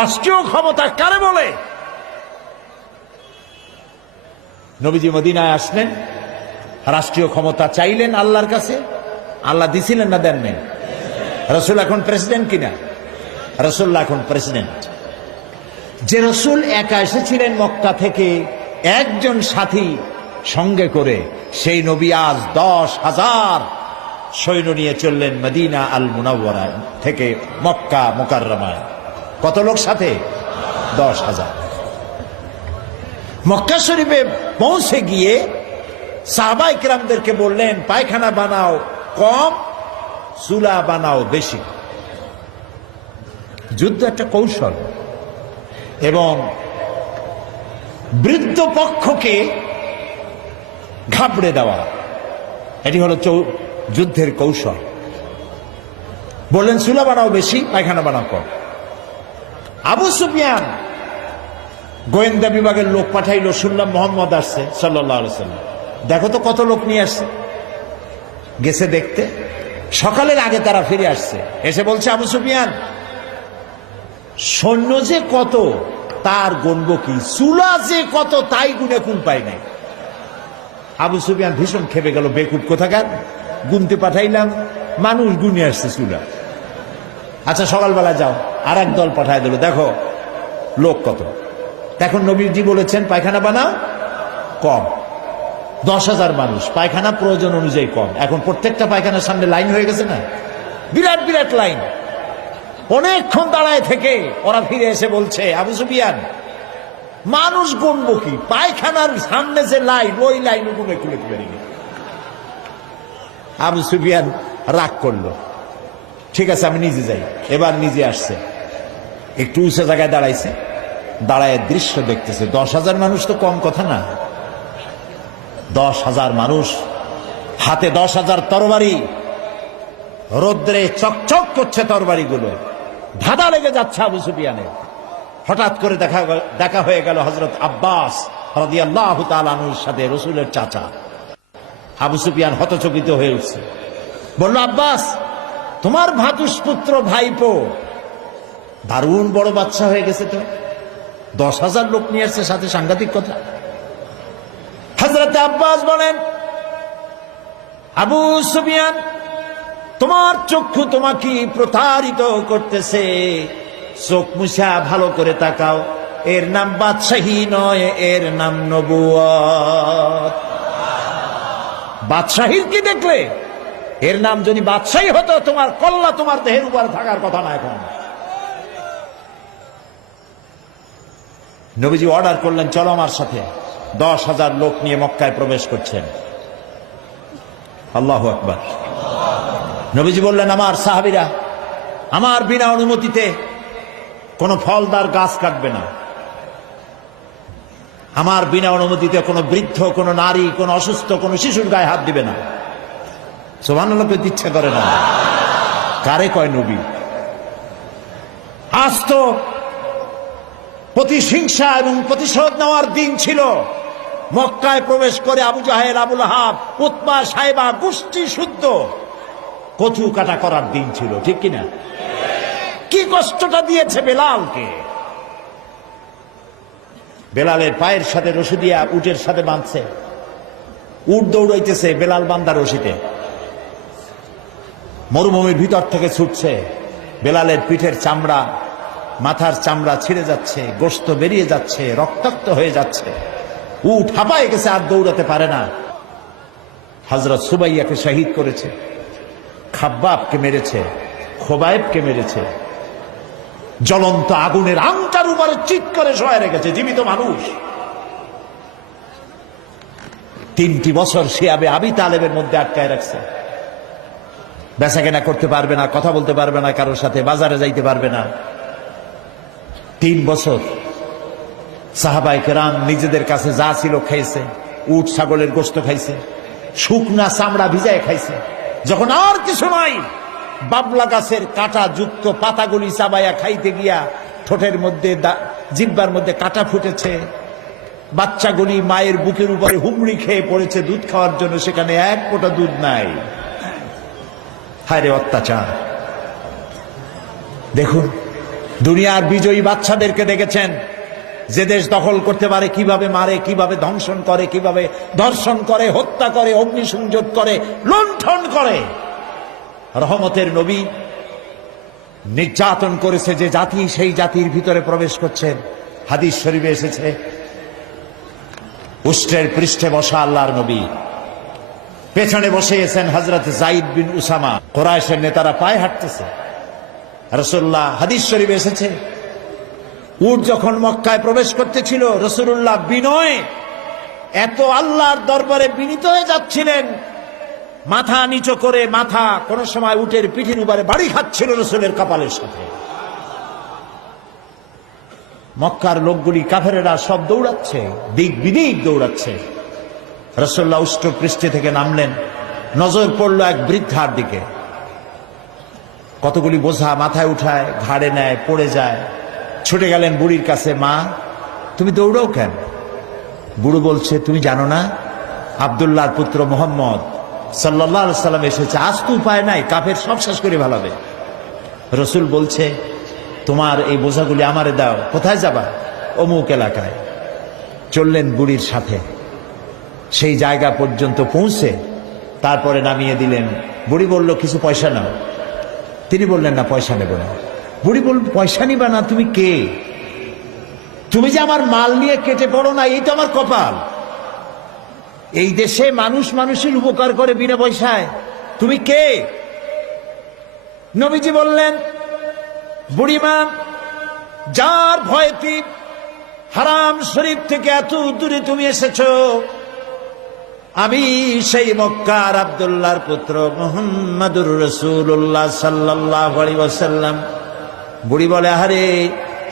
রাষ্ট্রীয় ক্ষমতা কারে বলে? নবীজি মদিনায় আসলেন, রাষ্ট্রীয় ক্ষমতা চাইলেন আল্লাহর কাছে, আল্লাহ দিছিলেন না দেন নাই? রসুল এখন প্রেসিডেন্ট কিনা? রসুল্লাহ এখন প্রেসিডেন্ট। যে রসুল একা এসেছিলেন মক্কা থেকে একজন সাথী সঙ্গে করে, সেই নবী আজ 10,000 সৈন্য নিয়ে চললেন মদিনা আল মুনাওয়ারা থেকে মক্কা মুকাররমায়। কত লোক সাথে? 10,000। মক্কা শরীফে পৌঁছে গিয়ে সাহাবায়ে কেরামদেরকে বললেন, পায়খানা বানাও কম, চুলা বানাও বেশি। যুদ্ধ একটা কৌশল, এবং বৃদ্ধ পক্ষকে ঘাবড়ে দেওয়া, এটি হলো যুদ্ধের কৌশল। বললেন চুলা বানাও বেশি, পায়খানা বানাও কম। আবু সুফিয়ান গোয়েন্দা বিভাগের লোক পাঠাইলো, শুনলাম মোহাম্মদ আসছে সাল্লাল্লাহু আলাইহি ওয়াসাল্লাম, দেখো তো কত লোক নিয়ে আসছে। গেছে দেখতে, সকালের আগে তারা ফিরে আসছে, এসে বলছে আবু সুফিয়ান, সৈন্য যে কত তার গণব কি, চুলা যে কত তাই গুনে কুল পাই নাই। আবু সুফিয়ান ভীষণ খেপে গেল, বেকুব কোথাকার, গুনতে পাঠাইলাম, মানুষ গুনে আসছে চুলা। আচ্ছা সকালবেলা যাও, আর এক দল পাঠাই দিল, দেখো লোক কত। এখন নবীজি বলেছেন পায়খানা বানাও কম। 10,000 মানুষ, পায়খানা প্রয়োজন অনুযায়ী কম। এখন প্রত্যেকটা পায়খানার সামনে লাইন হয়ে গেছে না, বিরাট বিরাট লাইন। অনেকক্ষণ দাঁড়ায় থেকে ওরা ফিরে এসে বলছে, আবু সুফিয়ান মানুষ গুনবো কি, পায়খানার সামনে যে লাইন, ওই লাইন গুনে খুলে পারি। আবু সুফিয়ান রাগ করলো, ঠিক আছে আমি নিজে যাই। এবার নিজে আসছে, একটু উঁচু জায়গায় দাঁড়াইছে, দাঁড়ায় দৃশ্য দেখতেছে। 10,000 মানুষ তো কম কথা না। 10,000 মানুষ, হাতে 10,000 তরবারি, রোদ্রে চকচক করছে তরবারিগুলো, ধাঁধা লেগে যাচ্ছে আবু সুফিয়ানের। হঠাৎ করে দেখা হয়ে গেল হযরত আব্বাস রাদিয়াল্লাহু তাআলা আনহুর সাথে, রাসূলের চাচা। আবু সুফিয়ান হতচকিত হয়ে উঠছে, বলল, আব্বাস তোমার ভাতুষপুত্র ভাইপো দারুণ বড় বাচ্চা হয়ে গেছে তো, 10,000 লোক নিয়ে আসছে সাথে, সাংঘাতিক কথা। হযরত আব্বাস বলেন, আবু সুফিয়ান তোমার চক্ষু তোমাকে প্রতারিত করতেছে, চোখ মুছা ভালো করে তাকাও, এর নাম বাদশাহী নয়, এর নাম নবুয়ত। বাদশাহীর কি দেখলে? এর নাম যদি বাদশাহী হতো, তোমার কল্লা তোমার দেহের উপর থাকার কথা না। এখন নবীজি অর্ডার করলেন, চলো আমার সাথে। 10,000 লোক নিয়ে মক্কায় প্রবেশ করছেন। আল্লাহু আকবার। নবীজি বললেন, আমার সাহাবীরা আমার বিনা অনুমতিতে কোনো ফলদার গাছ কাটবে না, আমার বিনা অনুমতিতে কোনো বৃদ্ধ, কোনো নারী, কোনো অসুস্থ, কোনো শিশুর গায়ে হাত দিবে না। সুবহানাল্লাহ পেতে ইচ্ছা করে না? কারে কয় নবী? আজ তো প্রতিহিংসা এবং প্রতিশোধ নেওয়ার দিন ছিল। মক্কায় প্রবেশ করে আবু জাহেল, আবু লাহাব, উতবা, সাইবা গোষ্ঠী শুদ্ধ কচু কাটা করার দিন ছিল, ঠিক কিনা? কি কষ্টটা দিয়েছে বেলালকে। বেলালের পায়ের সাথে রশি দিয়া উটের সাথে বাঁধছে, উট দৌড়াইতেছে, বেলাল বান্দা রশিতে। মরুভূমির ভিতর থেকে ছুটছে, বেলালের পিঠের চামড়া, মাথার চামড়া ছিঁড়ে যাচ্ছে, গোশত বেরিয়ে যাচ্ছে, রক্তাক্ত হয়ে যাচ্ছে। উট হাঁপায় গেছে, আর দৌড়াতে পারে না। হযরত সুবাইয়াকে শহীদ করেছে, খাব্বাবকে মেরেছে, খোবায়েবকে মেরেছে, জ্বলন্ত আগুনের আংটার উপরে চিৎ করে শোয়া রেখেছে জীবিত মানুষ। 3টি বছর শিয়াবে আবি তালেবের মধ্যে আটকায় রাখছে। বেচা কেনা করতে পারবে না, কথা বলতে পারবে না কারোর সাথে, বাজারে যাইতে পারবে না। 3 বছর সাহাবায়ে কেরাম নিজেদের কাছে যা ছিল খাইছে, উট ছাগলের গোশত খাইছে, শুকনা চামড়া ভিজায় খাইছে। যখন আর কিছু নাই, বাবলা গাছের কাটা যুক্ত পাতাগুলি চাবাইয়া খাইতে গিয়া ঠোঁটের মধ্যে, জিহ্বার মধ্যে কাটা ফুটেছে। বাচ্চাগুলি মায়ের বুকের উপরে হুমড়ি খেয়ে পড়েছে দুধ খাওয়ার জন্য, সেখানে এক ফোঁটা দুধ নাই। হায় রে অত্যাচার! দেখুন দুনিয়ার বিজয়ী বাচ্চাদেরকে দেখেছেন, যে দেশ দখল করতে পারে কিভাবে মারে, কিভাবে ধ্বংসন করে, কিভাবে ধর্ষণ করে, হত্যা করে, অগ্নিসংযোগ করে, লুণ্ঠন করে। রহমতের নবী নির্যাতন করেছে যে জাতি, সেই জাতির ভিতরে প্রবেশ করছেন। হাদিস শরীফে এসেছে, উষ্ট্রের পৃষ্ঠে বসা আল্লাহর নবী, পেছনে বসে গেছেন হযরত যায়েদ বিন উসামা। কুরাইশের নেতারা পায়ে হাঁটতেছে। রাসূলুল্লাহ, হাদিস শরীফে এসেছে, উট যখন মক্কায় প্রবেশ করতেছিল, রাসূলুল্লাহ বিনয়ে এত আল্লাহর দরবারে বিনীত হয়ে যাচ্ছিলেন, মাথা নিচু করে, মাথা কোন সময় উটের পিঠের উপরে বাড়ি খাচ্ছিল রাসূলের কপালের সাথে। মক্কার লোকগুলি, কাফেরেরা সব দৌড়াচ্ছে, দিক বিদিক দৌড়াচ্ছে। রাসূলুল্লাহ উষ্ট্র পৃষ্ঠে থেকে নামলেন, নজর পড়ল এক বৃদ্ধার দিকে। কতগুলি বোঝা মাথায় উঠায়, ঘাড়ে নেয়, পড়ে যায়। ছুটে গেলেন বুড়ির কাছে, মা তুমি দৌড়াও কেন? বুড়ো বলছে, তুমি জানো না আব্দুল্লাহর পুত্র মুহাম্মদ সাল্লাল্লাহু আলাইহি সাল্লাম এসেছে, আজ তো উপায় নাই, কাফের সব শেষ করে ফেলাবে। রাসূল বলছে, তোমার এই বোঝাগুলি আমারে দাও। কোথায় যাবা? অমুক এলাকায়। চললেন বুড়ির সাথে, সেই জায়গা পর্যন্ত পৌঁছে তারপরে নামিয়ে দিলেন। বুড়ি বলল, কিছু পয়সা নাও। তিনি বললেন, না পয়সা নেব না। বুড়ি বলল, পয়সা নিবা না? তুমি কে? তুমি যে আমার মাল নিয়ে কেটে পড়ো না, এই তো আমার কপাল। এই দেশে মানুষ মানুষের উপকার করে বিনা পয়সায়, তুমি কে? নবীজি বললেন, বুড়িমা, যার ভয়তে হারাম শরীফ থেকে এত দূরে তুমি এসেছো, আমি সেই মক্কার আব্দুল্লাহর পুত্র মুহাম্মাদুর রাসূলুল্লাহ সাল্লাল্লাহু আলাইহি ওয়াসাল্লাম। বুড়ি বলে, আরে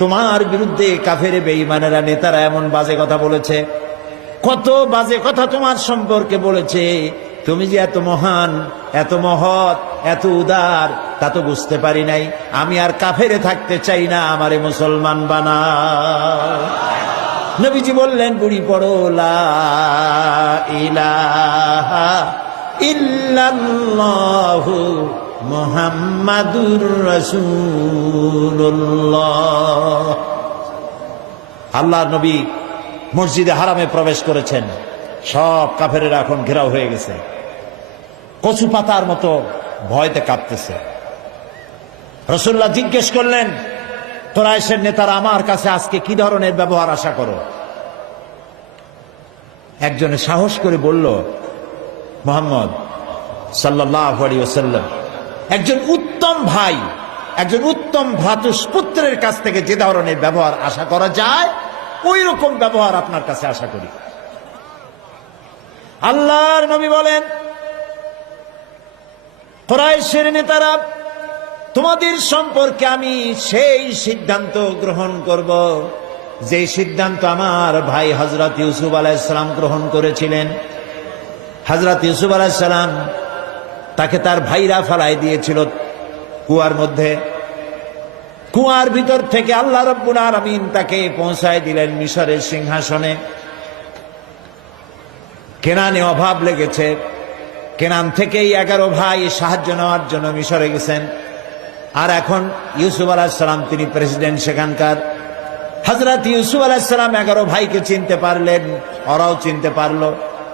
তোমার বিরুদ্ধে কাফের বেঈমানেরা, নেতারা এমন বাজে কথা বলেছে, কত বাজে কথা তোমার সম্পর্কে বলেছে। তুমি যে এত মহান, এত মহৎ, এত উদার, তা তো বুঝতে পারি নাই। আমি আর কাফেরে থাকতে চাই না, আমারে মুসলমান বানাও। নবীজি বললেন, বুড়ি পড়ো লা ইলাহা ইল্লাল্লাহু মুহাম্মাদুর রাসূলুল্লাহ। আল্লাহর নবী মসজিদে হারামে প্রবেশ করেছেন, সব কাফেরেরা এখন ঘেরাও হয়ে গেছে, কচু পাতার মতো ভয়তে কাঁপতেছে। রাসূলুল্লাহ জিজ্ঞেস করলেন, কুরাইশের নেতারা আমার কাছে আজকে কি ধরনের ব্যবহার আশা করো? একজনে সাহস করে বলল, মুহাম্মদ সাল্লাল্লাহু আলাইহি ওয়াসাল্লাম একজন উত্তম ভাই, একজন উত্তম ভ্রাতুষ্পুত্রের কাছ থেকে যে ধরনের ব্যবহার আশা করা যায়, ওই রকম ব্যবহার আপনার কাছে আশা করি। আল্লাহর নবী বলেন, কুরাইশের নেতারা, তোমাদের সম্পর্কে আমি সেই সিদ্ধান্ত গ্রহণ করব যে সিদ্ধান্ত আমার ভাই হযরত ইউসুফ আলাইহিস সালাম গ্রহণ করেছিলেন। হযরত ইউসুফ আলাইহিস সালাম, তাকে তার ভাইরা ফালাই দিয়েছিল কুয়ার মধ্যে। কুয়ার ভিতর থেকে আল্লাহ রাব্বুল আলামিন তাকে পৌঁছায় দিলেন মিশরের সিংহাসনে। কেনানে অভাব লেগেছে, কেনান থেকেই 11 ভাই সাহায্য নেওয়ার জন্য মিশরে গেছেন। আর এখন ইউসুফ আলাইহিস সালাম, তিনি প্রেসিডেন্ট সেখানকার। হযরত ইউসুফ আলাইহিস সালাম 11 ভাইকে চিনতে পারলেন, ওরাও চিনতে পারলো।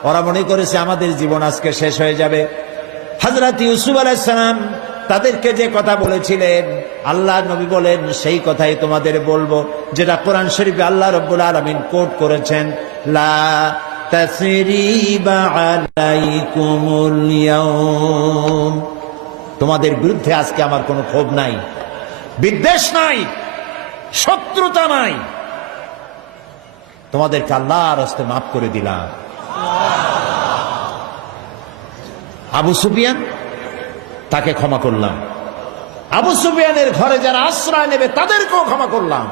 ওরা মনে করেছে আমাদের জীবন আজকে শেষ হয়ে যাবে। হযরত ইউসুফ আলাইহিস সালাম তাদেরকে যে কথা বলেছিলেন, আল্লাহ নবী বলেন, সেই কথাই তোমাদের বলবো, যেটা কোরআন শরীফে আল্লাহ রাব্বুল আলামিন কোট করেছেন, লা তাসরিবা আলাইকুমুল ইয়াউম। তোমাদের বিরুদ্ধে আজকে আমার কোনো ক্ষোভ নাই, বিদ্বেষ নাই, শত্রুতা নাই। তোমাদেরকে আল্লাহর হস্তে মাফ করে দিলাম। আবু সুফিয়ান, তাকে ক্ষমা করলাম। আবু সুফিয়ানের ঘরে যারা আশ্রয় নেবে তাদেরকেও ক্ষমা করলাম।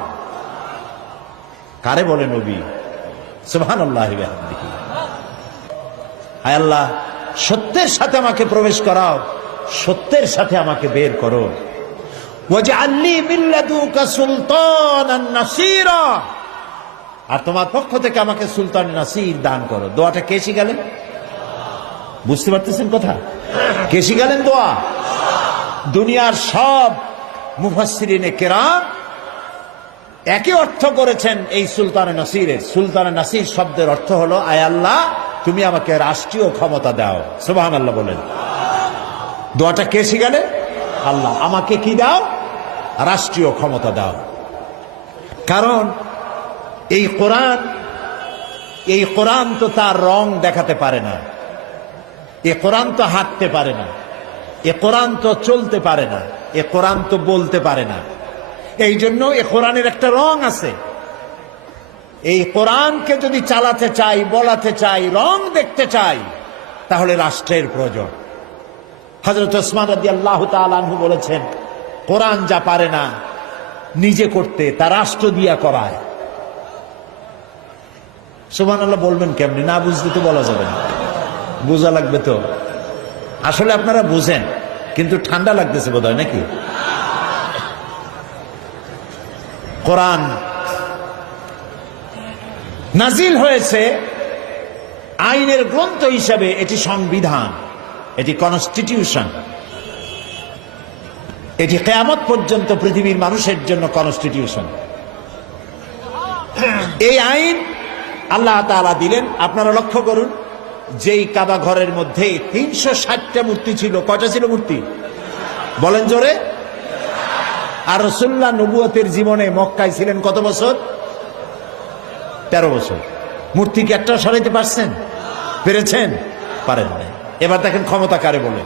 কারে বলে নবী? সুবহানাল্লাহি ওয়া বিহামদিহি। হায় আল্লাহ, সত্যের সাথে আমাকে প্রবেশ করাও, সত্যের সাথে আমাকে বের করো। ওয়াজআলনি মিন লাদুকা সুলতানান নাসীরা। আর তোমার পক্ষ থেকে আমাকে সুলতান নাসির দান করো। দোয়াটা কে শিখালেন? বুঝতে পারতেছেন কথা? কে শিখালেন দোয়া? দুনিয়ার সব মুফাসসিরিনে কেরাম একই অর্থ করেছেন এই সুলতানে নাসিরের। সুলতানে নাসির শব্দের অর্থ হলো, আয় আল্লাহ তুমি আমাকে রাষ্ট্রীয় ক্ষমতা দাও। সুবহানাল্লাহ বলেন। দোয়াটা কে শিখালেন? আল্লাহ। আমাকে কি দাও? রাষ্ট্রীয় ক্ষমতা দাও। কারণ এই কোরআন তো তার রং দেখাতে পারে না, এ কোরআন তো হাঁটতে পারে না, এ কোরআন তো চলতে পারে না, এ কোরআন তো বলতে পারে না। এই জন্য এ কোরআনের একটা রং আছে। এই কোরআনকে যদি চালাতে চাই, বলাতে চাই, রং দেখতে চাই, তাহলে রাষ্ট্রের প্রয়োজন। হযরত ওসমান রাদিয়াল্লাহু তাআলা আনহু বলেছেন, কোরআন যা পারে না নিজে করতে, তা রাষ্ট্র দিয়া করায়। সুবহানাল্লাহ বলবেন কেমনি? না বুঝলে তো বলা যাবে না, বোঝা লাগবে তো। আসলে আপনারা বুঝেন, কিন্তু ঠান্ডা লাগতেছে বোধহয়, নাকি? কোরআন নাজিল হয়েছে আইনের গ্রন্থ হিসাবে। এটি সংবিধান, এটি কনস্টিটিউশন, এটি কিয়ামত পর্যন্ত পৃথিবীর মানুষের জন্য কনস্টিটিউশন। এই আইন আল্লাহ তাআলা দিলেন। আপনারা লক্ষ্য করুন, যেই কাবা ঘরের মধ্যে 360টা মূর্তি ছিল, কয়টা ছিল মূর্তি? বলেন জোরে। আর রাসূলুল্লাহ নবুয়তের জীবনে মক্কায় ছিলেন কত বছর? 13 বছর। মূর্তি কি একটা সরাইতে পারছেন? পেরেছেন? পারেন না। এবার দেখেন ক্ষমতা কারে বলে।